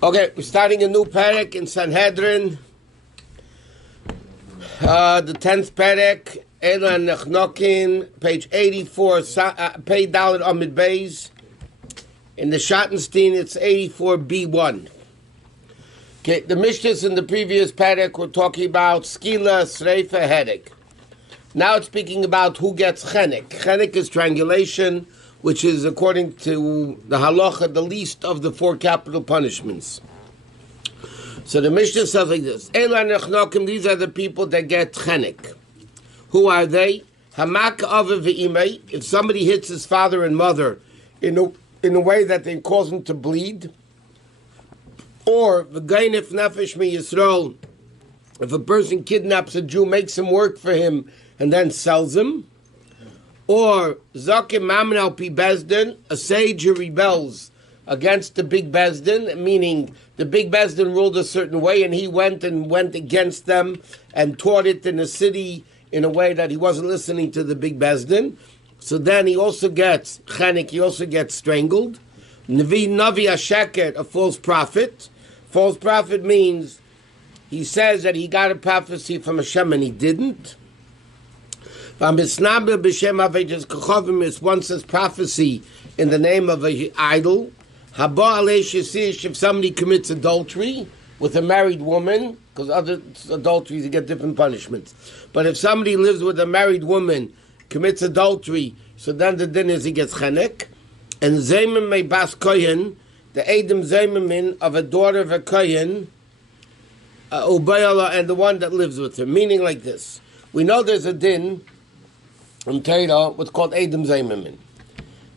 Okay, we're starting a new perek in Sanhedrin. The 10th perek, Elan Nechnokin, page 84, Pei Dalet Amid Beis. In the Schottenstein, it's 84b1. Okay, the Mishnahs in the previous perek were talking about skila, sreifa, headache. Now it's speaking about who gets chenek. Chenek is strangulation, which is, according to the halacha, the least of the 4 capital punishments. So the Mishnah says like this: Elan nechnokim, these are the people that get chenek. Who are they? Hamak ave ve'imei, if somebody hits his father and mother in a way that they cause him to bleed, or v'gainif nefesh mi Yisrael, if a person kidnaps a Jew, makes him work for him, and then sells him, or zakim mamin al pi bezdin, a sage who rebels against the big bezdin, meaning the big bezdin ruled a certain way, and he went against them and taught it in the city in a way that he wasn't listening to the big bezdin. So then he also gets chenek, he also gets strangled. Navi asheket, a false prophet. False prophet means he says that he got a prophecy from Hashem and he didn't. One says prophecy in the name of an idol. If somebody commits adultery with a married woman, because other adulteries you get different punishments. But if somebody lives with a married woman, commits adultery, so then the din is he gets chenek. And Zayman may bas kohen, the Adam Zayman of a daughter of a kohen, Ubayala, and the one that lives with her. Meaning like this: we know there's a din in Torah what's called Adam Zayman.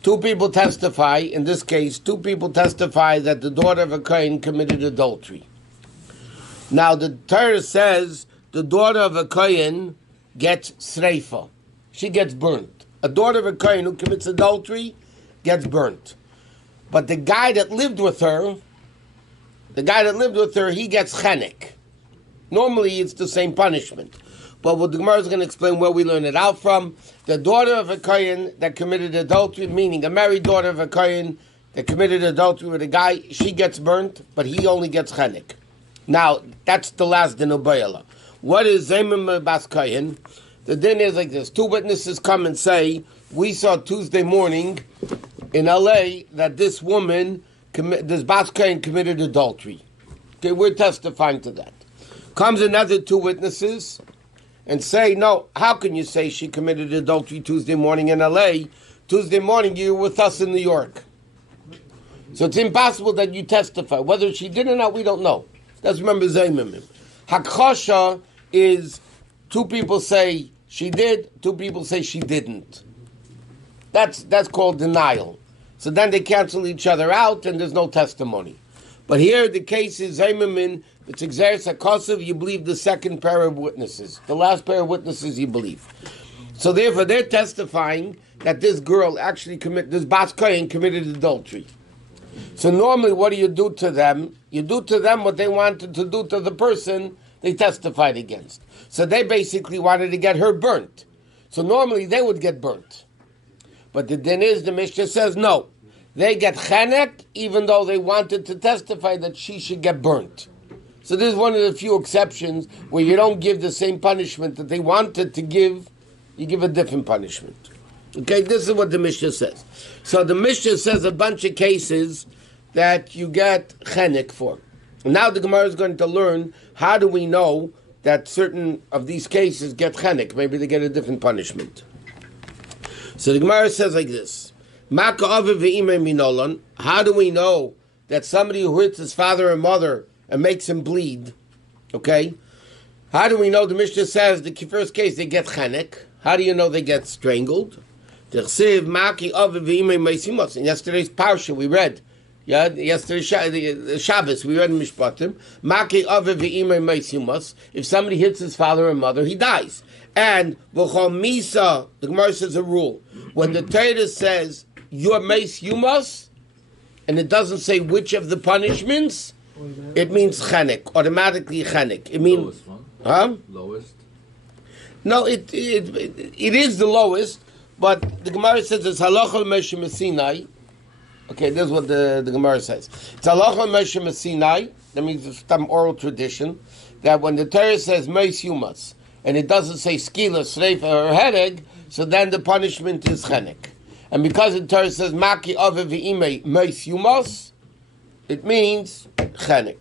2 people testify. In this case, 2 people testify that the daughter of a kohen committed adultery. Now the Torah says the daughter of a kohen gets sreifa. She gets burnt. A daughter of a kohen who commits adultery gets burnt. But the guy that lived with her, he gets chenek. Normally it's the same punishment. But what the Gemara is going to explain where we learn it out from. The daughter of a kohen that committed adultery, meaning a married daughter of a kohen that committed adultery with a guy, she gets burnt, but he only gets chenek. Now, that's the last din of Bayala. What is Zayman bas kohen? The din is like this. 2 witnesses come and say, we saw Tuesday morning in LA that this woman, this bas kohen committed adultery. Okay, we're testifying to that. Comes another 2 witnesses and say, no, how can you say she committed adultery Tuesday morning in LA? Tuesday morning you were with us in New York. So it's impossible that you testify. Whether she did or not, we don't know. Let's remember Zaymim. Hakchasha is 2 people say she did, 2 people say she didn't. That's called denial. So then they cancel each other out and there's no testimony. But here the case is Zaymim, it's exeris hakosov, you believe the second pair of witnesses. The last pair of witnesses you believe. So therefore they're testifying that this girl actually this bas kohen committed adultery. So normally what do you do to them? You do to them what they wanted to do to the person they testified against. So they basically wanted to get her burnt. So normally they would get burnt. But the din is, the Mishnah says no. They get chenek even though they wanted to testify that she should get burnt. So this is one of the few exceptions where you don't give the same punishment that they wanted to give, you give a different punishment. Okay, this is what the Mishnah says. So the Mishnah says a bunch of cases that you get chenek for. Now the Gemara is going to learn how do we know that certain of these cases get chenek. Maybe they get a different punishment. So the Gemara says like this: how do we know that somebody who hits his father or mother and makes him bleed, okay? How do we know? The Mishnah says the first case they get chenek. How do you know they get strangled? In yesterday's parsha we read, yesterday's Shabbos we read in Mishpatim, if somebody hits his father or mother, he dies. And the Gemara says a rule. When the Torah says your meis yumas, and it doesn't say which of the punishments, it means chenek, automatically chenek. It means, lowest. No, it is the lowest, but the Gemara says it's halachal Moshe Sinai. Okay, this is what the Gemara says. It's halacha Moshe Sinai. That means it's some oral tradition that when the Torah says meis yumas and it doesn't say skila, sreifa, or hereg, so then the punishment is chenek. And because the Torah says maki ave v'imei meis yumas, it means chenek.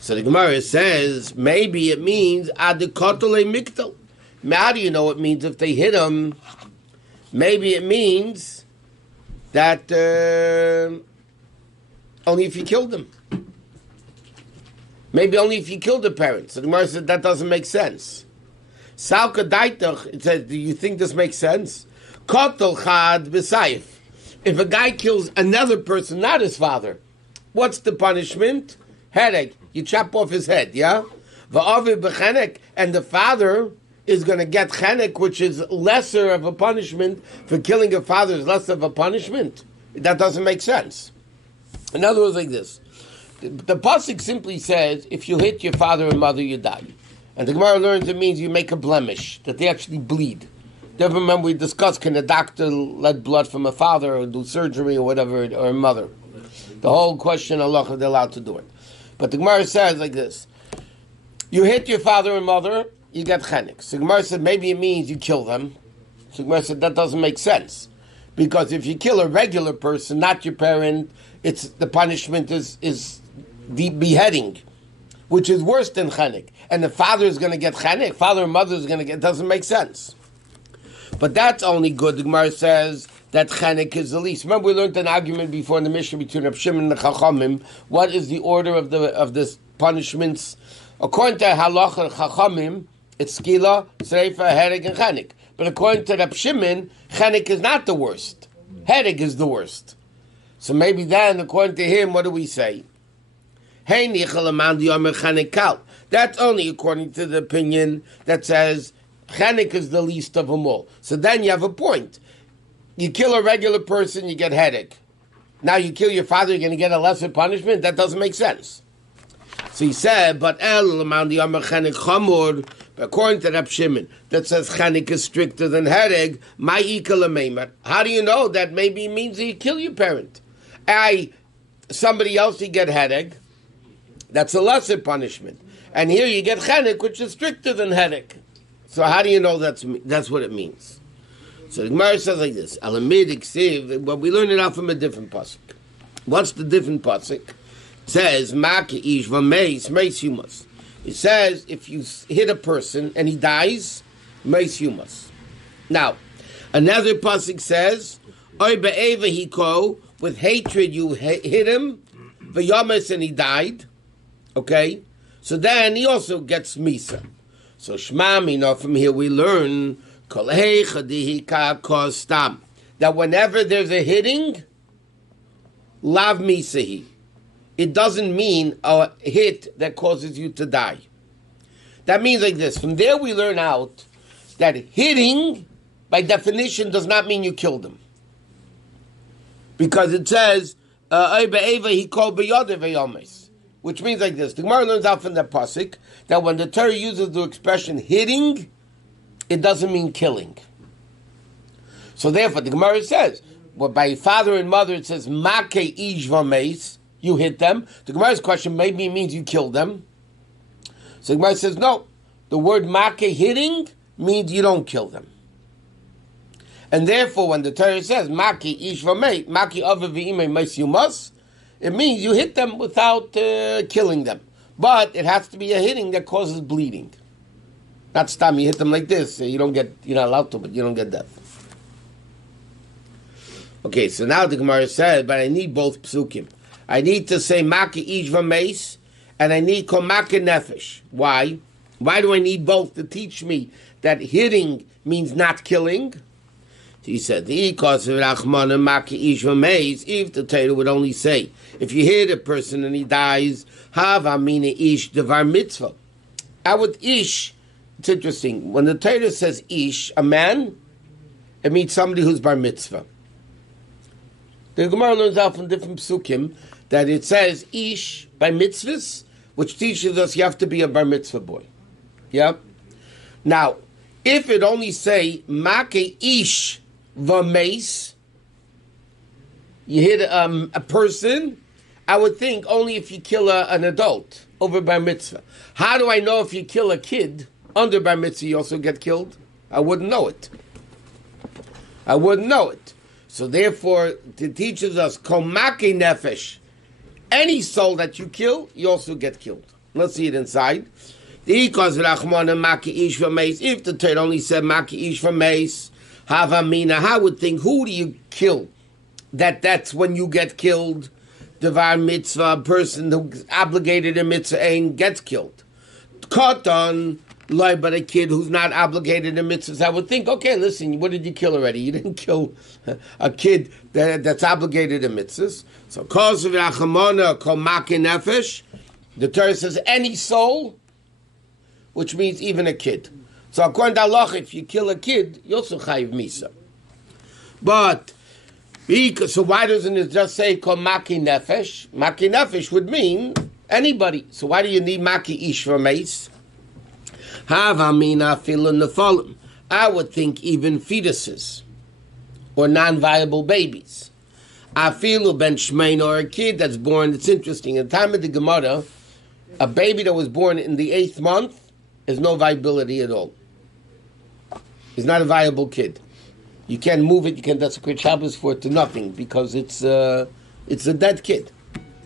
So the Gemara says maybe it means adikotole miktal. How do you know it means if they hit him? Maybe it means that only if you killed them. Maybe only if you killed the parents. So the Gemara said that doesn't make sense. Salka daitach, it says, do you think this makes sense? Kotel chad b'sayif. If a guy kills another person, not his father, what's the punishment? Hereg. You chop off his head, yeah? Va'avi b'chenek, and the father is going to get chenek, which is lesser of a punishment. For killing a father is less of a punishment. That doesn't make sense. In other words, like this. The pasuk simply says, if you hit your father and mother, you die. And the Gemara learns it means you make a blemish, that they actually bleed. Do you remember we discussed, can a doctor let blood from a father or do surgery or whatever, or a mother? The whole question, Allah, they're allowed to do it. But the Gemara says like this. You hit your father and mother, you get chenek. So the Gemara said, maybe it means you kill them. So the Gemara said, that doesn't make sense. Because if you kill a regular person, not your parent, the punishment is the beheading, which is worse than chenek. And the father is going to get chenek, father and mother is going to get, it doesn't make sense. But that's only good. The Gemara says that chenek is the least. Remember we learned an argument before in the Mishnah between Rabbi Shimon and the Chachamim. What is the order of this punishments? According to halacha Chachamim, it's skila, sreifa, hereg, and chenek. But according to Rabbi Shimon, chenek is not the worst. Hereg is the worst. So maybe then, according to him, what do we say? That's only according to the opinion that says chenek is the least of them all. So then you have a point. You kill a regular person, you get hereg. Now you kill your father, you're going to get a lesser punishment? That doesn't make sense. So he said, but according to Rab Shimon, that says chenek is stricter than hereg, how do you know that maybe it means that you kill your parent? Somebody else, you get hereg. That's a lesser punishment. And here you get chenek, which is stricter than hereg. So how do you know that's what it means? So the Gemara says like this, but we learn it out from a different pasuk. What's the different pasuk? It says, it says, if you hit a person and he dies, meis yumas. Now, another pasuk says, with hatred you hit him, v'yames, and he died. Okay? So then he also gets misa. So shma, from here we learn that whenever there's a hitting, lav misahi. It doesn't mean a hit that causes you to die. That means like this. From there we learn out that hitting, by definition, does not mean you killed him. Because it says, he called which means like this. The Gemara learns out from the pasuk that when the Torah uses the expression hitting, it doesn't mean killing. So therefore, the Gemara says, well, by father and mother, it says, make ish vameis, you hit them. The Gemara's question maybe it means you killed them. So the Gemara says, no. The word make, hitting, means you don't kill them. And therefore, when the Torah says, make ish vameis, make ave v'imei meis yumas, it means you hit them without killing them. But it has to be a hitting that causes bleeding. Not stam, you hit them like this, you're not allowed to, but you don't get death. Okay, so now the Gemara said, but I need both psukim. I need to say maki ish v'meis, and I need kol maki nefesh. Why? Why do I need both to teach me that hitting means not killing? He said, if the Torah would only say, if you hit a person and he dies, hav amina ish devar mitzvah. With ish, it's interesting. When the Torah says ish, a man, it means somebody who's bar mitzvah. The Gemara learns out from different psukim that it says ish by mitzvahs, which teaches us you have to be a bar mitzvah boy. Yeah? Now, if it only say make ish v'meis, you hit a person, I would think only if you kill an adult over bar mitzvah. How do I know if you kill a kid under bar mitzvah you also get killed? I wouldn't know it. So therefore, it teaches us, komake nefesh, any soul that you kill, you also get killed. Let's see it inside. If the Torah only said maki ish from mace, havamina, I would think, who do you kill? That's when you get killed. Devar mitzvah, a person who's obligated in mitzvah ain gets killed. Katan, but a kid who's not obligated in mitzvahs, I would think, okay, listen, what did you kill already? You didn't kill a kid that's obligated in mitzvahs. So, cause of rachamona, komake nefesh, the Torah says any soul, which means even a kid. So, according to Allah, if you kill a kid, you also chayiv misa. But, so why doesn't it just say komake nefesh? Maki nefesh would mean anybody. So why do you need maki ish for mace? I would think even fetuses or non-viable babies. Afilu ben shmein, or a kid that's born. It's interesting. At the time of the Gemara, a baby that was born in the 8th month has no viability at all. He's not a viable kid. You can't move it. You can't desecrate Shabbos for it to nothing because it's a dead kid.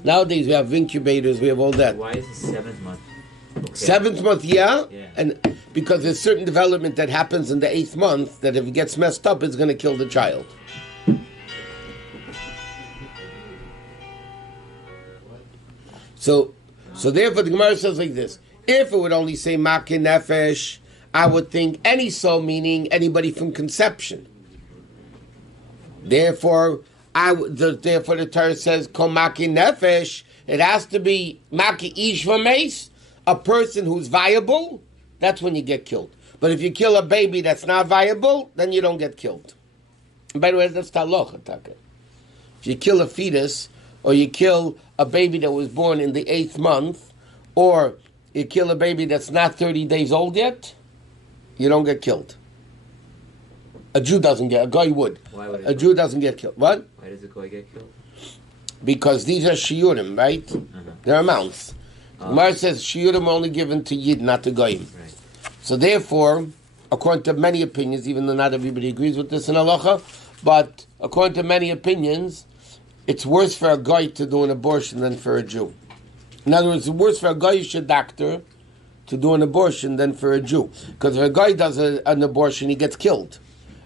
Nowadays we have incubators. We have all that. Why is the 7th month? Okay. 7th month, yeah, and because there's certain development that happens in the 8th month that if it gets messed up, it's going to kill the child. So therefore, the Gemara says like this: if it would only say maki nefesh, I would think any soul, meaning anybody from conception. Therefore, the Torah says kol maki nefesh. It has to be maki ish v'meis. A person who's viable, that's when you get killed. But if you kill a baby that's not viable, then you don't get killed. And by the way, that's talocha, Taka. If you kill a fetus, or you kill a baby that was born in the 8th month, or you kill a baby that's not 30 days old yet, you don't get killed. A Jew doesn't get, a guy would. Why would a Jew doesn't get killed. What? Why does a guy get killed? Because these are shiurim, right? They're amounts. Gemara says shiurim are only given to Yid, not to Goyim. Right. So therefore, according to many opinions, even though not everybody agrees with this in halacha, but according to many opinions, it's worse for a guy to do an abortion than for a Jew. In other words, it's worse for a Goyish doctor to do an abortion than for a Jew. Because if a guy does an abortion, he gets killed.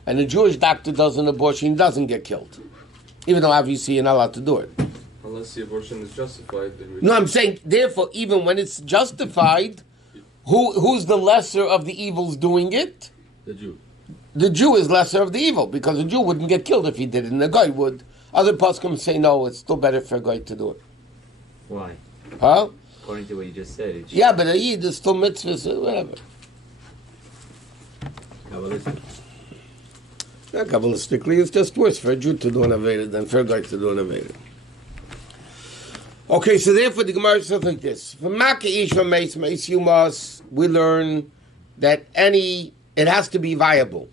And a Jewish doctor does an abortion, he doesn't get killed. Even though obviously you're not allowed to do it. Unless the abortion is justified. No, I'm saying, therefore, even when it's justified, who's the lesser of the evils doing it? The Jew. The Jew is lesser of the evil, because a Jew wouldn't get killed if he did it, and a guy would. Other poskim say, no, it's still better for a guy to do it. Why? Huh? According to what you just said. Yeah, but a Yid is still mitzvahs, whatever. Kabbalistic. Not Kabbalistically, it's just worse for a Jew to do an Aveda than for a guy to do an Aveda. Okay, so therefore the Gemara says like this. From Maki Ish from Meis Yumas, we learn that it has to be viable.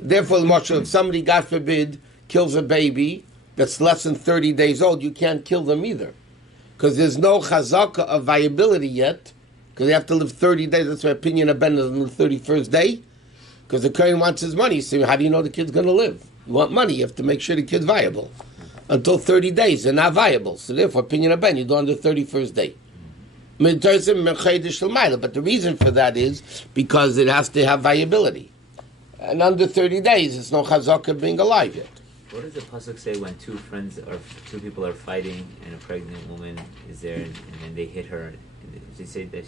Therefore, if somebody, God forbid, kills a baby that's less than 30 days old, you can't kill them either. Because there's no chazaka of viability yet, because they have to live 30 days. That's my opinion of Ben on the 31st day, because the Kohen wants his money. So how do you know the kid's going to live? You want money, you have to make sure the kid's viable. Until 30 days, they're not viable. So therefore, opinion of Ben, you do on the 31st day. But the reason for that is because it has to have viability. And under 30 days, it's no chazaka being alive yet. What does the pasuk say when two people are fighting and a pregnant woman is there and then they hit her? Does it say that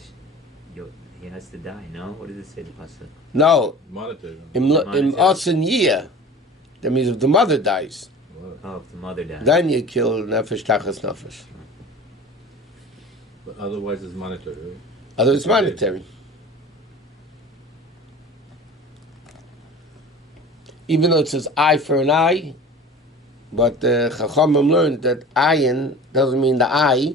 he has to die? No. What does it say? The pasuk? No. Monetary. In Osen Yiyah, that means if the mother dies. Oh, if the mother dies. Then you kill nefesh tachas nefesh. But otherwise, it's monetary. Right? Otherwise, it's monetary. Even though it says eye for an eye, but Chachamim learned that ayin doesn't mean the eye,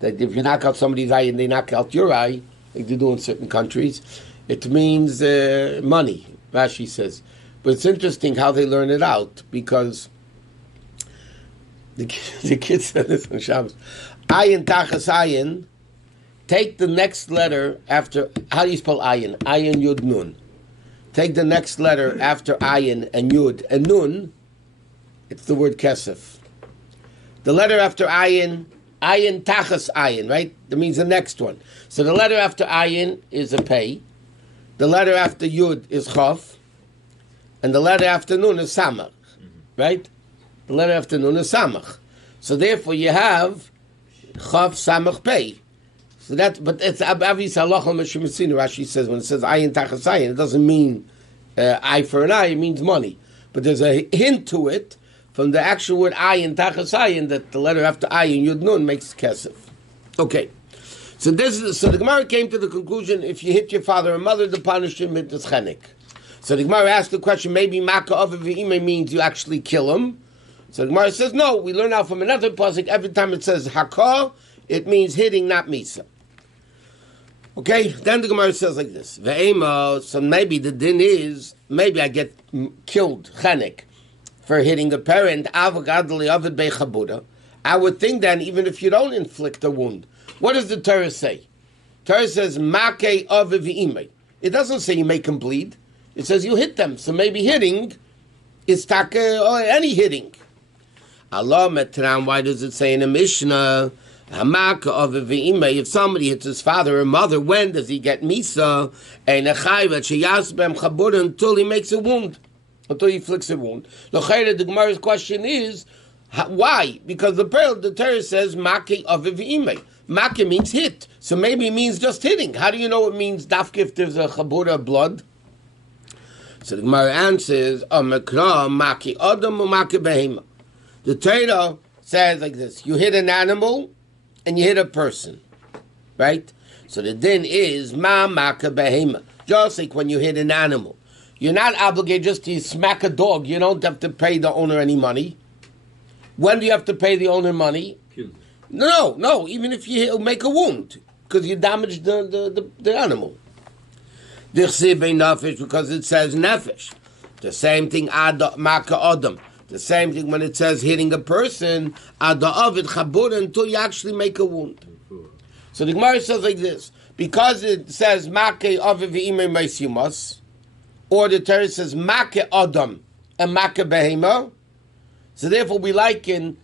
that if you knock out somebody's eye and they knock out your eye, like they do in certain countries, it means money, Rashi says. But it's interesting how they learn it out, because The kid said this on Shabbos. Ayin tachas ayin. Take the next letter after. How do you spell ayin? Ayin yud nun. Take the next letter after ayin and yud and nun. It's the word kesef. The letter after ayin tachas ayin, right? That means the next one. So the letter after ayin is a pei. The letter after yud is chof. And the letter after nun is samach. Right? The letter after nun is samach. So therefore you have chof samach pei. So that, but it's obviously halacha l'meshimitzinu. Rashi says when it says ayin tachas ayin, it doesn't mean eye for an eye. It means money. But there's a hint to it from the actual word ayin tachas ayin that the letter after ayin yud nun makes kesef. Okay, so the Gemara came to the conclusion: if you hit your father or mother, the punishment is chenik. So the Gemara asked the question: maybe maka ava v'imay means you actually kill him. So the Gemara says no. We learn out from another pasuk. Every time it says hakah, it means hitting, not misa. Okay, then the Gemara says like this: Ve'ema. So maybe the din is maybe I get killed chenik for hitting a parent. I would think then even if you don't inflict a wound, what does the Torah say? Torah says make ave v'imay. It doesn't say you make him bleed. It says you hit them. So maybe hitting is taka or any hitting. Allah metran. Why does it say in the Mishnah? If somebody hits his father or mother, when does he get misa? Until he makes a wound, until he inflicts a wound. The Gemara's question is why? Because the Torah says "Maki aviv imay." Maki means hit, so maybe it means just hitting. How do you know it means dafka if there's a chabura blood? So the Gemara answers, "Amakra maki adam or maki behema." The Torah says like this: you hit an animal and you hit a person, right? So the din is ma maka behema. Just like when you hit an animal, you're not obligated just to smack a dog. You don't have to pay the owner any money. When do you have to pay the owner money? No. Even if you make a wound because you damaged the animal. Because it says nefesh. The same thing maka adam. The same thing when it says hitting a person, until you actually make a wound. So the Gemara says like this: because it says make aviv v'imay meisimas, or the Torah says make adam and make behema. So therefore, we liken,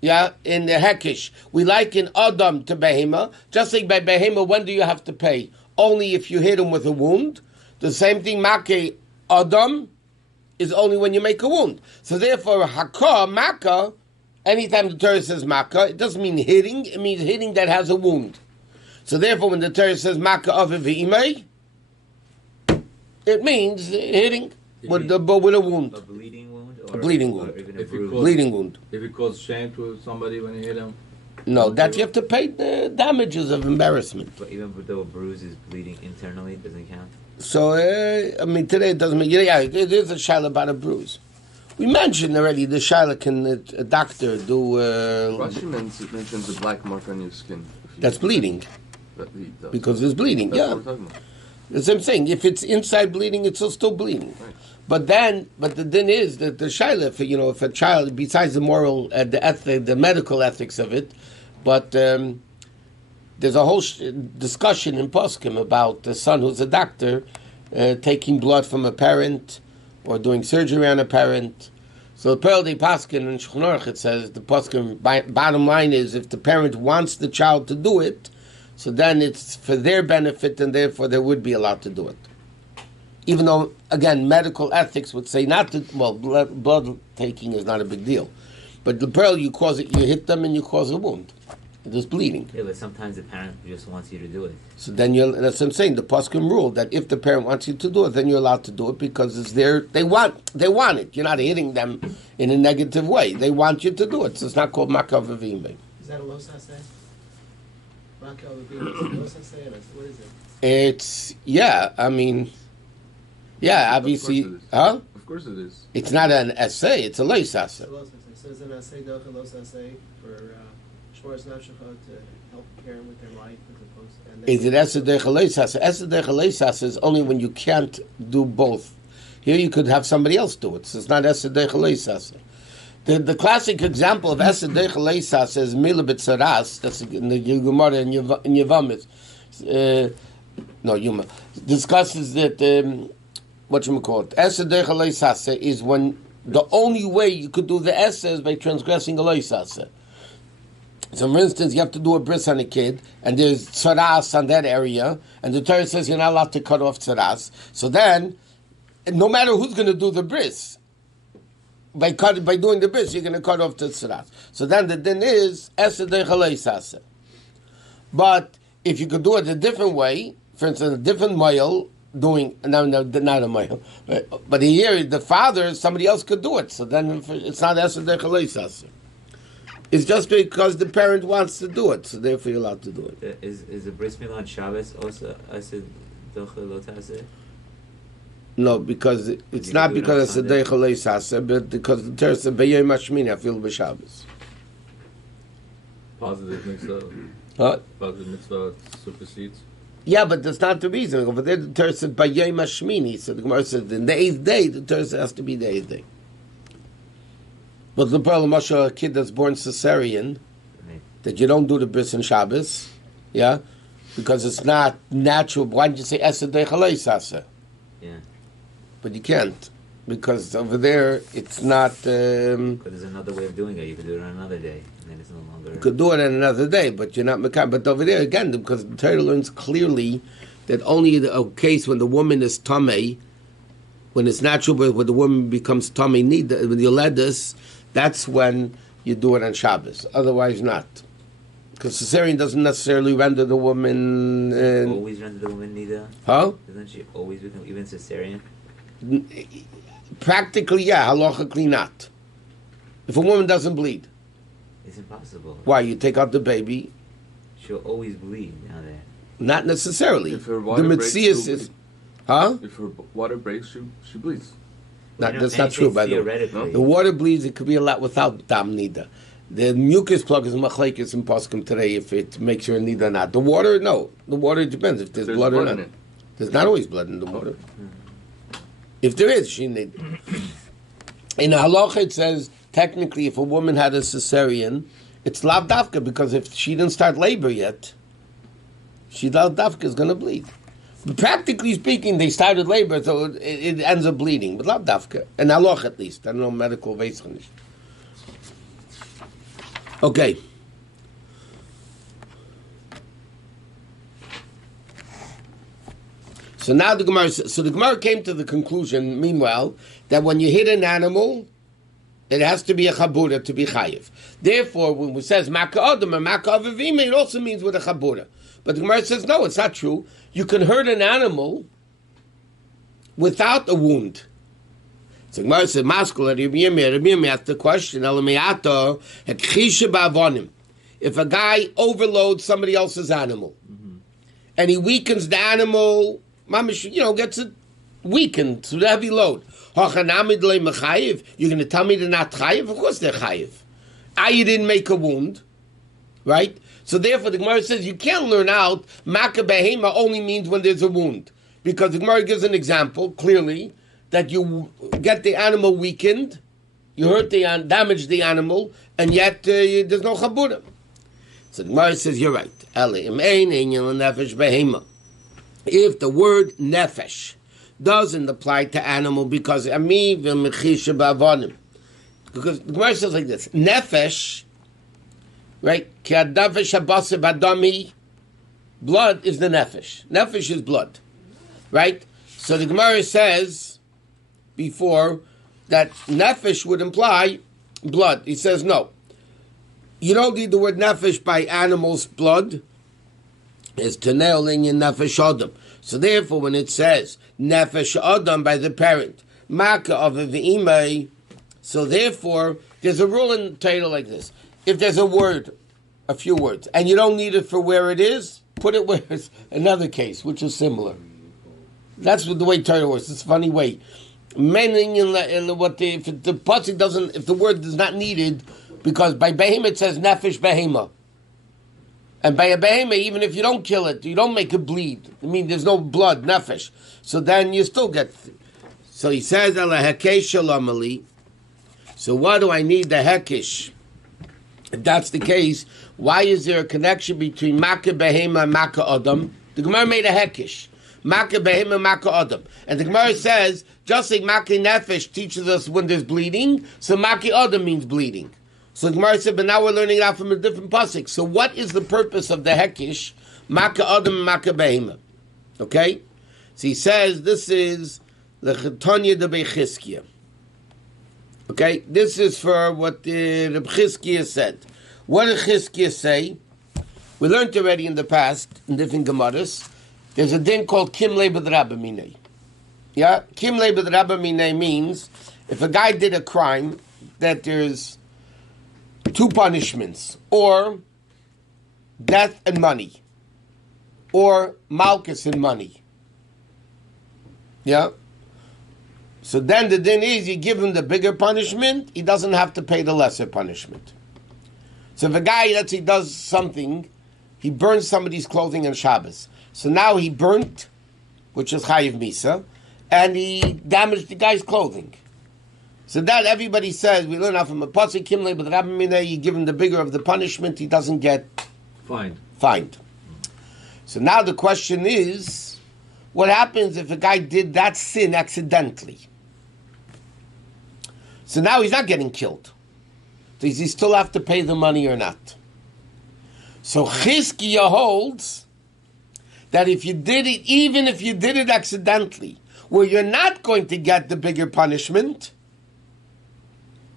in the hekish, we liken adam to behema. Just like by behema, when do you have to pay? Only if you hit him with a wound. The same thing, make adam, is only when you make a wound. So therefore, hakah, maka, anytime the Torah says maka, it doesn't mean hitting, it means hitting that has a wound. So therefore, when the Torah says maka aviv v'imay, it means hitting, but with a wound. A bleeding wound? A bleeding wound. Or even a If you bruise? cause- Bleeding wound. If it causes shame to somebody when you hit him, No, that you have to pay the damages of embarrassment. But even though a bruise is bleeding internally, it doesn't count? So, today it doesn't mean, there's a shaila about a bruise. We mentioned already the shaila can a doctor do, Rashi mentions the black mark on your skin. that's bleeding, That he does. because there's bleeding, That's yeah. what we're talking about. That's what I'm saying. If it's inside bleeding, it's still bleeding. Right. But the din is that the shaila, if a child, besides the moral, the ethic, the medical ethics of it, but there's a whole discussion in Poskim about the son who's a doctor taking blood from a parent or doing surgery on a parent. So the Pearl de Poskim in Shulchan Aruch, it says the Poskim bottom line is if the parent wants the child to do it, so then it's for their benefit and therefore they would be allowed to do it. Even though, again, medical ethics would say not to, blood taking is not a big deal. But the Pearl, you hit them and you cause a wound. There's bleeding. Yeah, but sometimes the parent just wants you to do it. So then that's what I'm saying. The Poskim rule that if the parent wants you to do it, then you're allowed to do it because it's they want it. You're not hitting them in a negative way. They want you to do it. So it's not called makav v'imay. Is that a los haseh? Makav v'imay. Los haseh. What is it? It's obviously, Of course it is. It's not an essay. It's a leis It's asa. a los haseh. So is an haseh doch a los haseh for shmoras nafshecha to help parent with their life as opposed to... and then- Is it esed dech leis asa? Esed dech leis asa is only when you can't do both. Here you could have somebody else do it. So it's not esed dech leis asa. The classic example of Esed Deichel Leisa says Mila B'Tzaras, that's in the Gemara in Yevamos. Yuma discusses that Esed Deichel Leisa is when the only way you could do the Esed is by transgressing a Leisa. So, for instance, you have to do a bris on a kid, and there's tzaras on that area, and the Torah says you're not allowed to cut off tzaras. So then, no matter who's going to do the bris, by doing the bris, you're going to cut off the tzaras. So then the din is esed deichalei sase. But if you could do it a different way, for instance, a different male doing not a male, but here the father, somebody else could do it. So then it's not esed deichalei sase. It's just because the parent wants to do it, so therefore you're allowed to do it. Is a bris milah on Shabbos also esed deichalei sase? No, because it's not because it's a deichalei sase, but because the Torah says b'yom hashmini afil b'Shabbos. Positive mitzvah. What? Positive mitzvah supersedes. Yeah, but that's not the reason. Over there, the Torah says b'yom hashmini. So the Gemara says in the 8th day, the Torah has to be the 8th day. But the problem, a kid that's born cesarean, that you don't do the bris on Shabbos, yeah, because it's not natural. Why didn't you say esed deichalei sase? Yeah. But you can't, because over there it's not. But there's another way of doing it. You could do it on another day, and then it's no longer. You could do it on another day, but you're not mekar. But over there again, because the Torah learns clearly that only a case when the woman is tamei, when it's natural, but when the woman becomes tamei nida, when you ledus, that's when you do it on Shabbos. Otherwise, not. Because cesarean doesn't necessarily render the woman. Always render the woman nida. Huh? Doesn't she always become even cesarean? Practically, yeah. Halachically, not. If a woman doesn't bleed, It's impossible. why? You take out the baby. She'll always bleed now there. Not necessarily. If her water The breaks, Metzias she'll is, huh? If her water breaks, she bleeds. That's not true, by the way. Theoretically. The water bleeds. It could be a lot without dam nida. The mucus plug is machlekes in poskim today if it makes her nida or not. The water, no. The water depends if there's blood or not. in it. There's not always blood in the water. If there is, she need. In the halacha, it says technically, if a woman had a cesarean, it's lav dafka because if she didn't start labor yet, she lav dafka is going to bleed. But practically speaking, they started labor, so it ends up bleeding. But lav dafka, and halacha at least. I don't know medical veischanis. Okay. So now the Gemara came to the conclusion, meanwhile, that when you hit an animal, it has to be a chabura to be chayiv. Therefore, when it says maka adam or maka avivim, it also means with a chabura. But the Gemara says, no, it's not true. You can hurt an animal without a wound. So the Gemara says, maskul, Rabbi Yirmiyah asked the question, if a guy overloads somebody else's animal, and he weakens the animal, gets it weakened to the heavy load. You're going to tell me they're not chayiv? Of course they're chayiv. You didn't make a wound, right? So therefore the Gemara says you can't learn out Maka Behema only means when there's a wound. Because the Gemara gives an example, clearly, that you get the animal weakened, you hurt damage the animal, and yet there's no chabura. So the Gemara says, you're right. If the word nefesh doesn't apply to animal because the Gemara says like this, nefesh, right? Blood is the nefesh. Nefesh is blood, right? So the Gemara says before that nefesh would imply blood. He says no. You don't need the word nefesh by animal's blood. It's tenel inyan nefesh adam. So therefore, when it says nefesh adam by the parent, maka of a v'imay, so therefore, there's a rule in the title like this. If there's a word, a few words, and you don't need it for where it is, put it where it's another case, which is similar. That's the way Torah works. It's a funny way. Meaning if the pasuk doesn't, if the word is not needed, because by behema it says nefesh behema, and by a behema, even if you don't kill it, you don't make it bleed. I mean, there's no blood, nefesh. So then you still get. So he says, "Ala hakei shalom ali." So why do I need the hekish? If that's the case, why is there a connection between Makkah Behema and Makkah Adam? The Gemara made a hekish. Makkah Behema and Makkah Adam. And the Gemara says, just like Makkah Nefesh teaches us when there's bleeding, so Makkah Adam means bleeding. So the Gemara said, but now we're learning that from a different pasuk. So what is the purpose of the hekish? Makkah Adam and Makkah Behema. Okay? So he says, this is the Chetanya de Bechizkiah. Okay? This is for what the Reb Chizkiah said. What did Chizkiah say? We learned already in the past, in different Gemaras, there's a din called Kim Lebed Rabba Minei. Yeah? Kim Lebed Rabba Minei means, if a guy did a crime, that there's two punishments, or death and money, or malchus and money. Yeah? So then the din is, you give him the bigger punishment, he doesn't have to pay the lesser punishment. So if a guy, let's say, does something, he burns somebody's clothing on Shabbos. So now he burnt, which is Chayiv Misa, and he damaged the guy's clothing. So that everybody says, we learn out from a pasuk, Kimle, but Rabbi Minei, you give him the bigger of the punishment, he doesn't get fined. So now the question is, what happens if a guy did that sin accidentally? So now he's not getting killed. Does he still have to pay the money or not? So Chizkiah holds that if you did it, even if you did it accidentally, where you're not going to get the bigger punishment,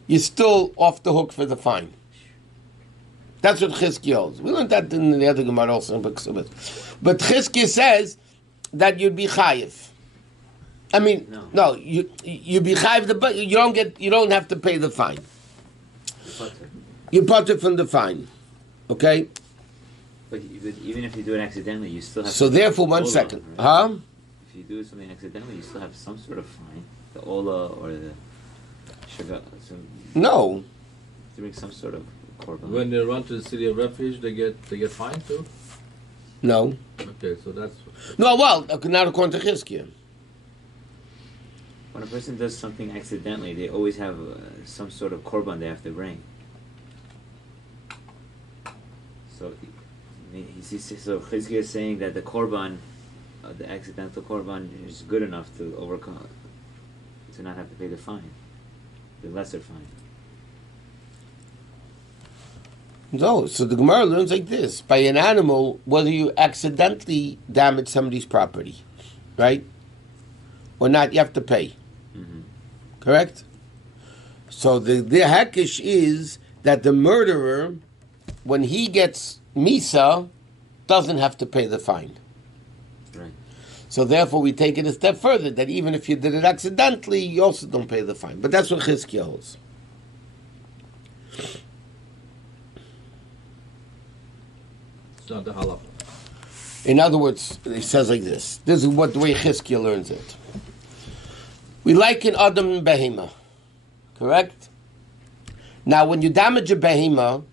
you're still off the hook for the fine. That's what Chizkiah holds. We learned that in the other Gemara also. But Chizkiah says that you'd be chayiv. I mean, no, you'd be chayiv, but you don't have to pay the fine. You part it from the fine, okay? But even if you do it accidentally, you still have. So therefore, 1 second, right? If you do something accidentally, you still have some sort of fine, the ola or the shaga. So no. Doing some sort of korban. When they run to the city of refuge, they get fined too. No. Okay, so that's no. Well, not according to Chizkiah. When a person does something accidentally, they always have some sort of korban they have to bring. So, so Chizkiah is saying that the korban, the accidental korban, is good enough to overcome, to not have to pay the fine, the lesser fine. No, so the Gemara learns like this: by an animal, whether you accidentally damage somebody's property, right, or not, you have to pay. Mm-hmm. Correct? So the hekish is that the murderer, when he gets misa, doesn't have to pay the fine. Right. So therefore, we take it a step further, that even if you did it accidentally, you also don't pay the fine. But that's what Chizkiah holds. it's not the halacha. In other words, he says like this. This is what the way Chizkiah learns it. We liken Adam and Behema. Correct? Now, when you damage a Behema,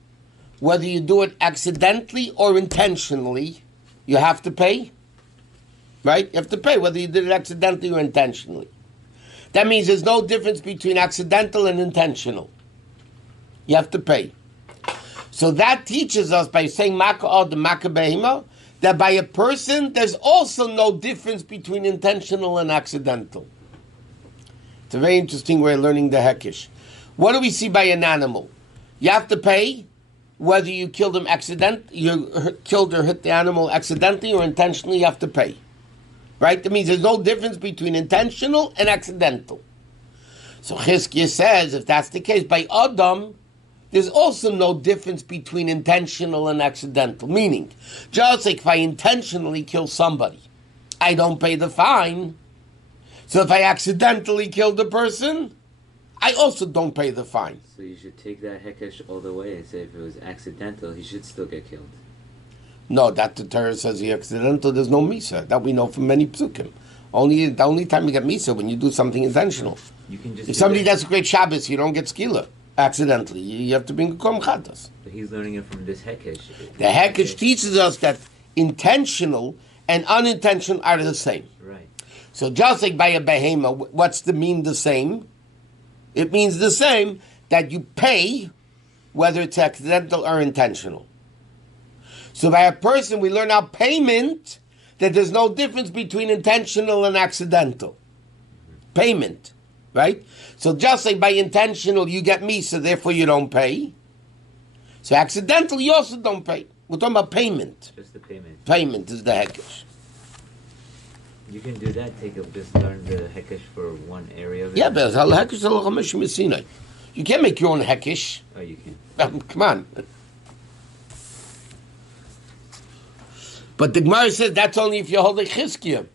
whether you do it accidentally or intentionally, you have to pay. Right? You have to pay whether you did it accidentally or intentionally. That means there's no difference between accidental and intentional. You have to pay. So that teaches us, by saying Makkah Adam, Makkah Behema, that by a person, there's also no difference between intentional and accidental. It's a very interesting way of learning the hekish. What do we see by an animal? You have to pay whether you killed him you killed or hit the animal accidentally or intentionally. You have to pay, right? That means there's no difference between intentional and accidental. So Chizkiah says, if that's the case, by Adam, there's also no difference between intentional and accidental. Meaning, just like if I intentionally kill somebody, I don't pay the fine. So if I accidentally killed the person, I also don't pay the fine. So you should take that hekesh all the way and say if it was accidental, he should still get killed. No, that the Torah says the accidental, there's no misa. That we know from many psukim. The only time you get misa when you do something intentional. You can just if somebody does a great Shabbos, you don't get skila accidentally. You have to bring a korban chatas. But he's learning it from this hekesh. The hekesh teaches us that intentional and unintentional are the same. Right. So just like by a behema, what's the mean the same? It means the same that you pay, whether it's accidental or intentional. So by a person, we learn out payment, that there's no difference between intentional and accidental. Payment, right? So just like by intentional, you get me, so therefore you don't pay. So accidental, you also don't pay. We're talking about payment. Just the payment. Payment is the hekesh. You can do that. Just learn the hekesh for one area of it. Yeah, but hekesh. You can't make your own hekesh. Oh, you can. Come on. But the Gemara says that's only if you hold a chizkiah.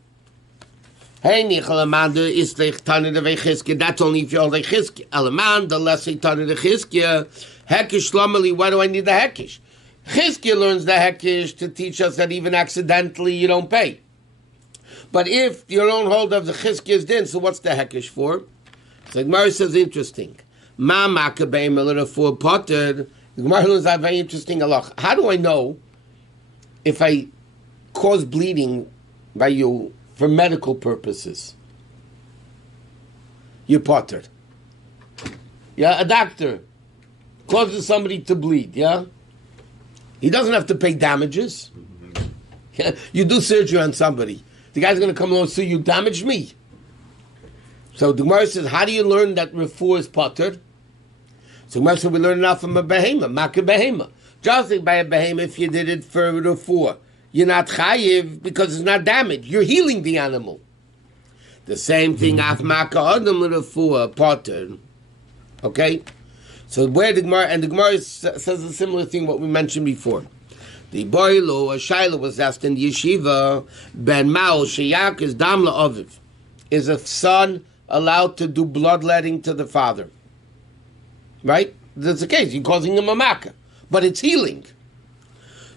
Hey, Nichalamanda is the Tana of a chizkiah. That's only if you hold a chizkiah. Alamanda, less a Tana of chizkiah. Hekesh Lomali, why do I need the hekesh? Chizkiah learns the hekesh to teach us that even accidentally you don't pay. But if you don't hold of the chizkiah's din, so what's the hekesh for? So the Gemara says interesting. Ma makabeim a little for potted. The Gemara learns that very interesting halach. How do I know if I cause bleeding by you for medical purposes? You're potted. Yeah, a doctor causes somebody to bleed, yeah? He doesn't have to pay damages. You do surgery on somebody. The guy's going to come along and say, you damaged me. So the Gemara says, how do you learn that refuah is potted? So the Gemara says, we learn it out from a behema, maka behema. Just like by a behema, if you did it for refuah, you're not chayiv because it's not damaged. You're healing the animal. The same thing, af maka adam refuah, potted. Okay? So where the Gemara, and the Gemara says a similar thing what we mentioned before. The boilo, a shaila was asked in the yeshiva, ben ma'ol sheyak is damla aviv. Is a son allowed to do bloodletting to the father? Right? That's the case. You're causing him a makkah. But it's healing.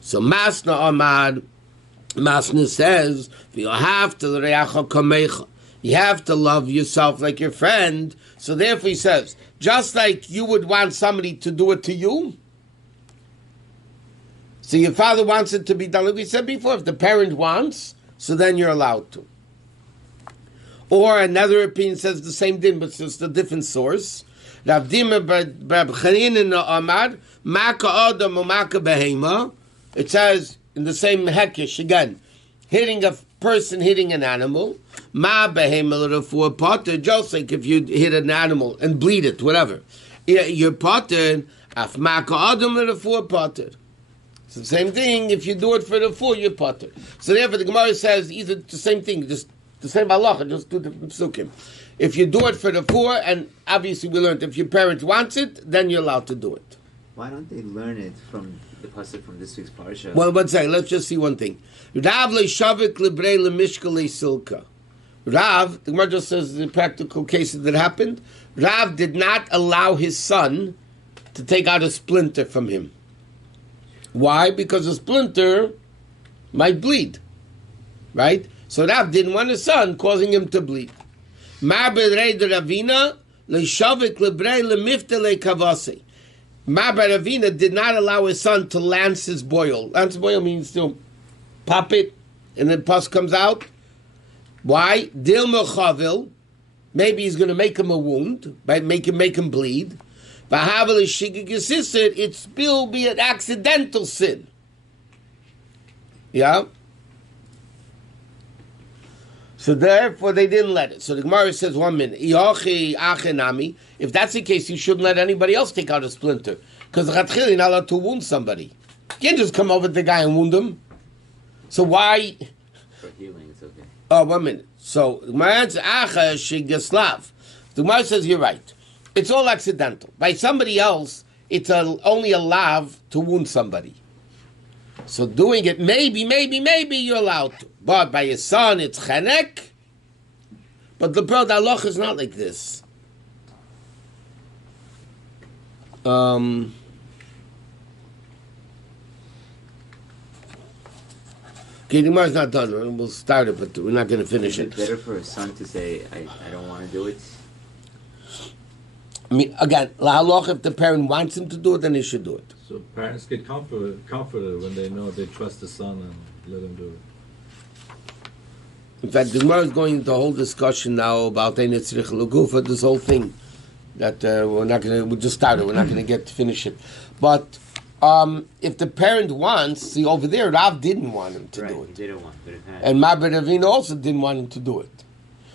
So Masna Ahmad, Masna says, you have to love yourself like your friend. So therefore he says, just like you would want somebody to do it to you, so your father wants it to be done, like we said before, if the parent wants, so then you're allowed to. Or another opinion says the same thing, but it's just a different source. It says in the same hekesh again, hitting a person, hitting an animal. Just like if you hit an animal and bleed it, whatever. You're potted. It's the same thing. If you do it for the full, you're potted. So therefore, the Gemara says either the same thing, just the same halacha, just do different psukim. If you do it for the full, and obviously we learned if your parent wants it, then you're allowed to do it. Why don't they learn it from the pasuk from this week's parsha? Well, one second. Let's just see one thing. Rav le'shavik lebrei le'mishka le'silka. Rav, the Gemara just says the practical cases that happened. Rav did not allow his son to take out a splinter from him. Why? Because a splinter might bleed, right? So Rav didn't want his son causing him to bleed. Ma'ber Ravina le'shavik lebrei le'mifta le'kavase. Ma'ber Ravina did not allow his son to lance his boil. Lance his boil means to pop it, and then pus comes out. Why? Dil mechavil. Maybe he's going to make him a wound, by make him bleed. V'havel ishigig yisisir. It's will be an accidental sin. Yeah. So therefore, they didn't let it. So the Gemara says, 1 minute. If that's the case, you shouldn't let anybody else take out a splinter, because you're not allowed to wound somebody. You can't just come over to the guy and wound him. So why? For healing, it's okay. Oh, 1 minute. So the Gemara says, you're right. It's all accidental. By somebody else, it's only a lav to wound somebody. So doing it, maybe you're allowed to. But by your son, it's chenek. But the halacha is not like this. Okay, the Gemara is not done. We'll start it, but we're not going to finish it. Is it better for a son to say, I don't want to do it? I mean, again, la halacha, if the parent wants him to do it, then he should do it. So parents get comforted when they know they trust the son and let him do it. In fact, the Gemara is going into a whole discussion now about this whole thing. that we'll just start it. We're not going to get to finish it. But if the parent wants, see over there, Rav didn't want him to do it. He didn't want, but and Mabed Ravina also didn't want him to do it.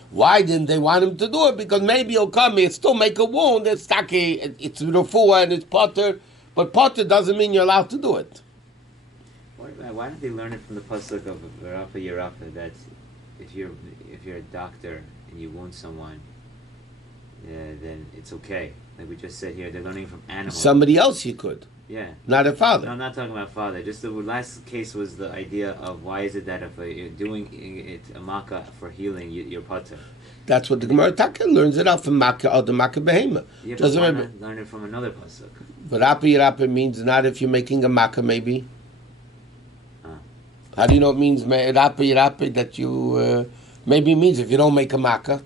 Why didn't they want him to do it? Because maybe he'll come here, still make a wound, it's taki, it's refuah and it's potter, but potter doesn't mean you're allowed to do it. Why don't they learn it from the pasuk of Rafa Yerafa that if you're a doctor and you wound someone, then it's okay. Like we just said here, they're learning from animals. Somebody else you could. Yeah. Not a father. No, I'm not talking about father. Just the last case was the idea of why is it that if you're doing it a makkah for healing, you're potter. That's what the Gemara Taka learns it out from makkah or the makkah behema. Yeah, but why not learn it from another pasuk? But Rapi means not if you're making a makkah, maybe. How do you know it means Rapi that you maybe means if you don't make a makkah?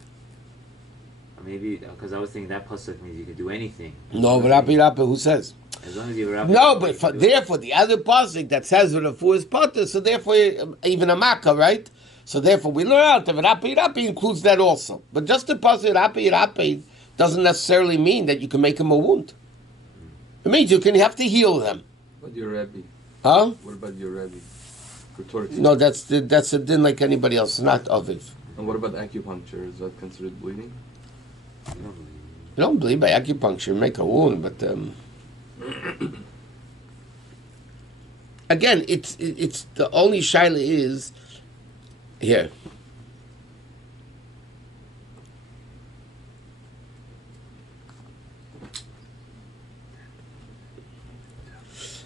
Maybe because I was thinking that pasuk means you can do anything. No, but Rapi, who says? As long as you Rapi. No, but therefore the other pasuk that says Rafu is potter, so therefore even a makkah, right? So therefore we learn out that Rapi includes that also. But just the pasuk Rapi doesn't necessarily mean that you can make him a wound. It means you have to heal them. What about your Rabbi? Huh? What about your Rabbi? Rhetorically. No, that's a din like anybody else, not Aviv. And what about acupuncture? Is that considered bleeding? You don't bleed by acupuncture, make a wound, but again, it's the only shaila is here.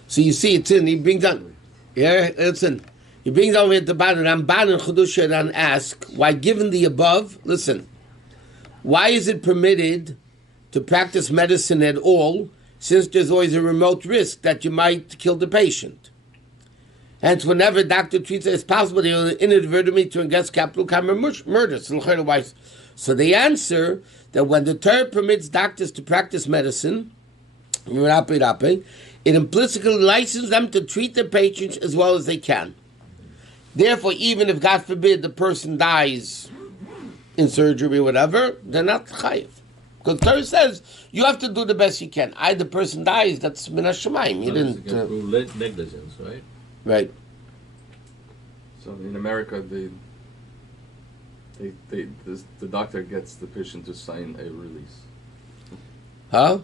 So you see, it's in. He brings down. Yeah, it's in. He brings down at the bottom. Ramban and Chudusha and ask why, given the above, listen. Why is it permitted to practice medicine at all, since there's always a remote risk that you might kill the patient? Hence, whenever a doctor treats it, it's possible they will inadvertently turn against capital crime or murder. So they answer that when the Torah permits doctors to practice medicine, it implicitly licenses them to treat the patients as well as they can. Therefore, even if, God forbid, the person dies in surgery or whatever, they're not chayiv. Because the Torah says you have to do the best you can. The person dies, that's min hashamayim. You didn't prove negligence, right? Right. So in America, the doctor gets the patient to sign a release. Huh?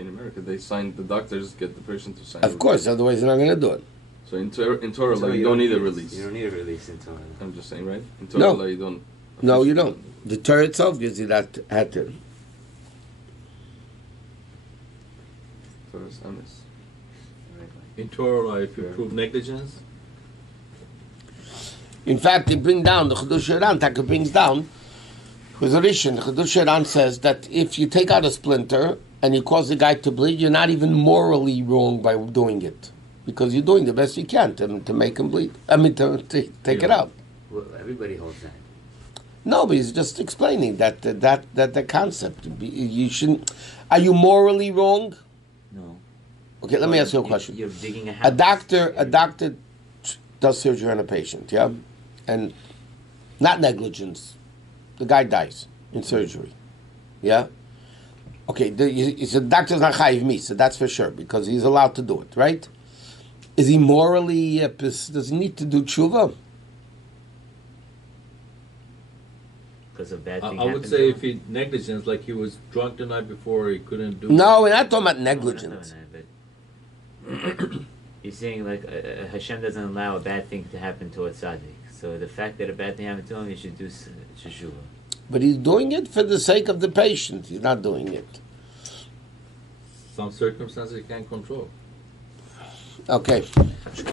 In America, the doctors get the patient to sign. Of course, otherwise they're not going to do it. So in Torah, like, you don't need a release. You don't need a release in Torah. I'm just saying, right? In Torah, No. you don't. No, you don't. The Torah itself gives you that heter. Torah's honest. In Torah, if you prove negligence, In fact, they bring down, the Chedush Iran, Taka brings down, with a Rishon, the Chedush Iran says that if you take out a splinter and you cause the guy to bleed, you're not even morally wrong by doing it. Because you're doing the best you can to make him bleed. I mean, to take it out. Well, everybody holds that. No, but he's just explaining that the concept. You shouldn't. Are you morally wrong? No. Okay, let me ask you a question. You're digging a house. A doctor does surgery on a patient, yeah, and not negligence. The guy dies in surgery, yeah. Okay, the doctor's not chayiv me, so that's for sure because he's allowed to do it, right? Is he morally? Does he need to do tshuva? Because of bad thing I would happened say to if he negligence, like he was drunk the night before, he couldn't do. No, we're not talking about him. negligence. No, but you're saying like Hashem doesn't allow a bad thing to happen to a tzaddik. So the fact that a bad thing happened to him, you should do teshuvah. But he's doing it for the sake of the patient. He's not doing it. Some circumstances you can't control. Okay.